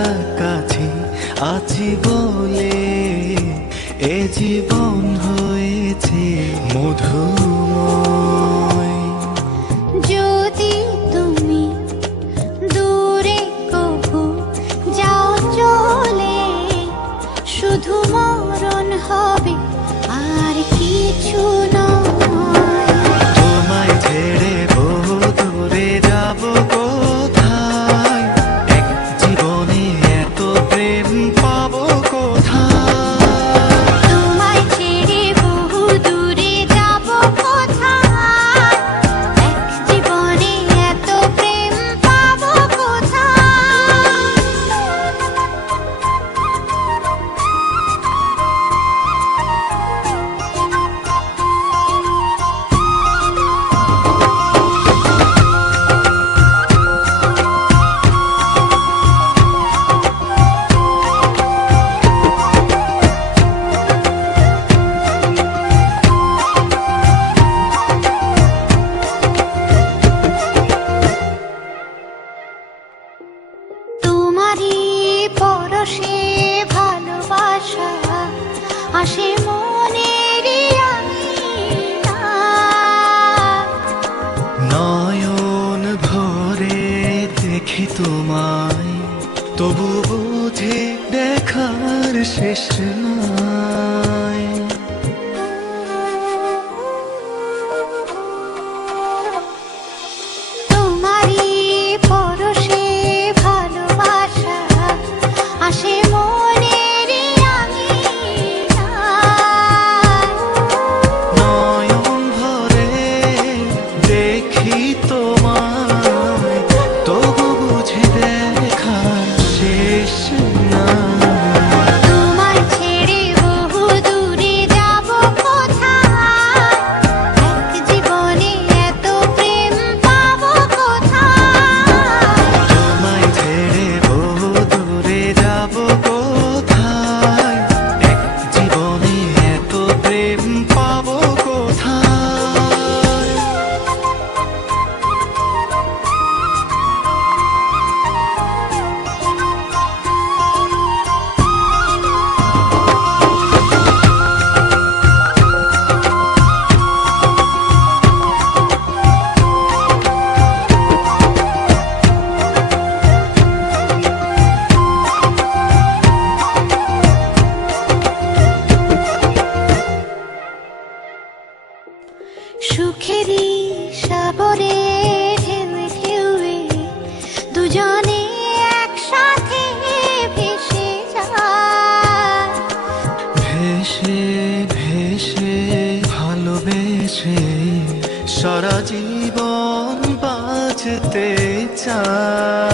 কাছাকাছি আছি বলে এ জীবন হয়েছে মধুময়। যদি তুমি দূরে কবু যাও চলে, শুধু মরণ হবে আর কিছু নয়। তোমায় ছেড়ে বহু দূরে যাব কোথায়, এক জীবনে এত প্রেম পাবো কোথায়। তোমায় ছেড়ে বহু দূরে যাব কোথায়, এক জীবনে এত প্রেম পাবো কোথায়। তোমারই পরশে ভালোবাসা আসে মনের নয়ন ভরে দেখি তোমায়, তবু বুঝি দেখার শেষ নাই। তোমারই পরশে ভালোবাসা আসে মনের নয়ন ভরে দেখি তোমায়, তবু বুঝি দেখার শেষ নাই। তোমায় ছেড়ে বহু দূরে যাব কোথায়, এক জীবনে এত প্রেম পাবো কোথায়। তোমায় ছেড়ে বহু দূরে যাব কোথায়, এক জীবনে এত প্রেম পাবো কোথায়। সুখেরই সাগরে ঢেউয়ে ঢেউয়ে দুজনে একসাথে ভেসে যায়। ভেসে ভেসে ভালোবেসে সারা জীবন বাঁচতে চাই।